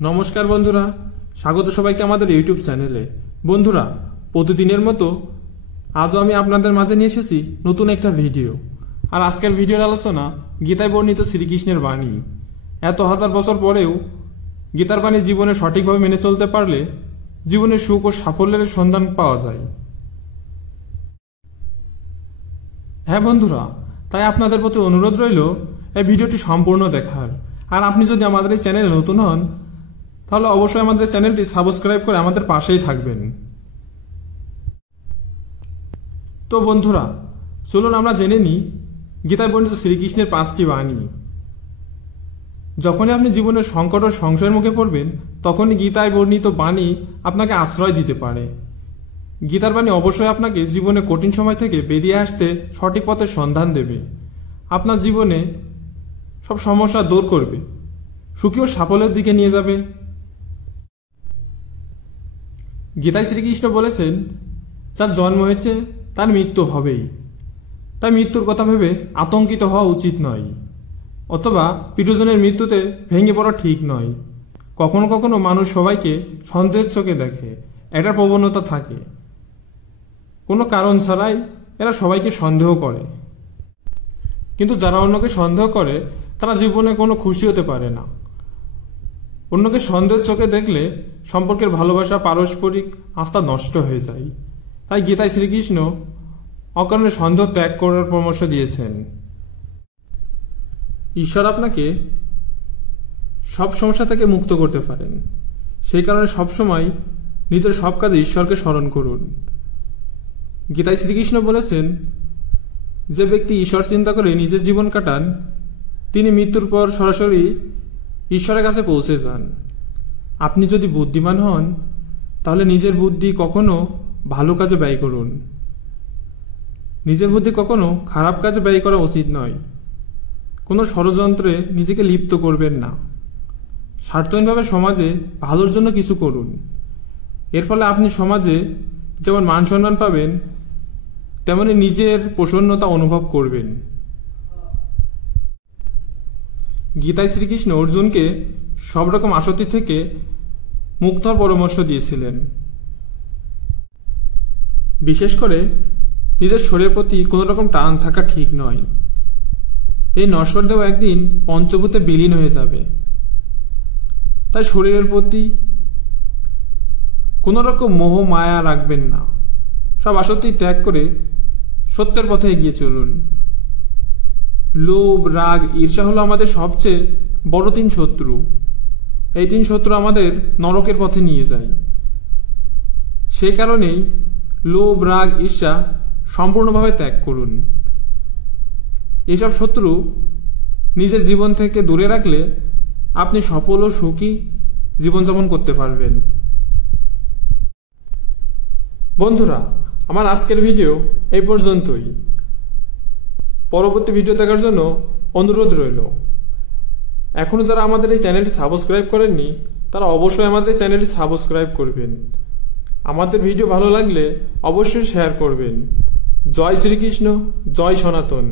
নমস্কার বন্ধুরা, স্বাগত সবাইকে আমাদের ইউটিউব চ্যানেলে। বন্ধুরা, প্রতিদিনের মতো আজও আমি আপনাদের মাঝে নিয়ে এসেছি নতুন একটা ভিডিও। আর আজকের ভিডিওর আলোচনা গীতায় বর্ণিত শ্রীকৃষ্ণের বাণী। এত হাজার বছর পরেও গীতার বাণী জীবনে সঠিকভাবে মেনে চলতে পারলে জীবনে সুখ ও সাফল্যের সন্ধান পাওয়া যায়। হ্যাঁ বন্ধুরা, তাই আপনাদের প্রতি অনুরোধ রইল এই ভিডিওটি সম্পূর্ণ দেখার। আর আপনি যদি আমাদের এই চ্যানেলে নতুন হন তাহলে অবশ্যই আমাদের চ্যানেলটি সাবস্ক্রাইব করে আমাদের পাশেই থাকবেন। তো বন্ধুরা, চলুন আমরা জেনে নিই গীতায় বর্ণিত শ্রীকৃষ্ণের 5টি বাণী। যখনই আপনি জীবনের সংকট ও সংশয়ের মুখে পড়বেন তখনই গীতায় বর্ণিত বাণী আপনাকে আশ্রয় দিতে পারে। গীতার বাণী অবশ্যই আপনাকে জীবনে কঠিন সময় থেকে বেরিয়ে আসতে সঠিক পথের সন্ধান দেবে, আপনার জীবনে সব সমস্যা দূর করবে, সুখী ও সাফল্যের দিকে নিয়ে যাবে। গীতায় শ্রীকৃষ্ণ বলেছেন, যার জন্ম হয়েছে তার মৃত্যু হবেই, তাই মৃত্যুর কথা ভেবে আতঙ্কিত হওয়া উচিত নয়, অথবা প্রিয়জনের মৃত্যুতে ভেঙে পড়া ঠিক নয়। কখনো কখনো মানুষ সবাইকে সন্দেহের চোখে দেখে, একটা প্রবণতা থাকে, কোনো কারণ ছাড়াই এরা সবাইকে সন্দেহ করে। কিন্তু যারা অন্যকে সন্দেহ করে তারা জীবনে কোনো খুশি হতে পারে না। অন্যকে সন্দেহের চোখে দেখলে সম্পর্কের ভালোবাসা, পারস্পরিক আস্থা নষ্ট হয়ে যায়। তাই গীতায় শ্রীকৃষ্ণ অকারণে সন্দেহ ত্যাগ করার পরামর্শ দিয়েছেন। ঈশ্বর আপনাকে সব সমস্যা থেকে মুক্ত করতে পারেন, সেই কারণে সবসময় নিজের সব কাজে ঈশ্বরকে স্মরণ করুন। গীতায় শ্রীকৃষ্ণ বলেছেন, যে ব্যক্তি ঈশ্বর চিন্তা করে নিজের জীবন কাটান তিনি মৃত্যুর পর সরাসরি ঈশ্বরের কাছে পৌঁছে যান। আপনি যদি বুদ্ধিমান হন তাহলে নিজের বুদ্ধি কখনো ভালো কাজে ব্যয় করুন। নিজের বুদ্ধি কখনো খারাপ কাজে ব্যয় করা উচিত নয়। কোনো ষড়যন্ত্রে নিজেকে লিপ্ত করবেন না। স্বার্থহীনভাবে সমাজে ভালোর জন্য কিছু করুন। এর ফলে আপনি সমাজে যেমন মান সম্মান পাবেন তেমনি নিজের প্রসন্নতা অনুভব করবেন। গীতায় শ্রীকৃষ্ণ অর্জুনকে সব রকম আসক্তি থেকে মুক্ত হওয়ার পরামর্শ দিয়েছিলেন। বিশেষ করে নিজের শরীরের প্রতি কোনো রকম টান থাকা ঠিক নয়। এই নশ্বর দেহ একদিন পঞ্চভূতে বিলীন হয়ে যাবে। তাই শরীরের প্রতি কোনো রকম মোহ মায়া রাখবেন না। সব আসক্তি ত্যাগ করে সত্যের পথে এগিয়ে চলুন। লোভ, রাগ, ঈর্ষা হলো আমাদের সবচেয়ে বড় 3 শত্রু। এই 3 শত্রু আমাদের নরকের পথে নিয়ে যায়। সেই কারণেই লোভ, রাগ, ঈর্ষা সম্পূর্ণভাবে ত্যাগ করুন। এইসব শত্রু নিজের জীবন থেকে দূরে রাখলে আপনি সফল ও সুখী জীবনযাপন করতে পারবেন। বন্ধুরা, আমার আজকের ভিডিও এই পর্যন্তই। পরবর্তী ভিডিও দেখার জন্য অনুরোধ রইল। এখনো যারা আমাদের এই চ্যানেলটি সাবস্ক্রাইব করেননি তারা অবশ্যই আমাদের এই চ্যানেলটি সাবস্ক্রাইব করবেন। আমাদের ভিডিও ভালো লাগলে অবশ্যই শেয়ার করবেন। জয় শ্রীকৃষ্ণ, জয় সনাতন।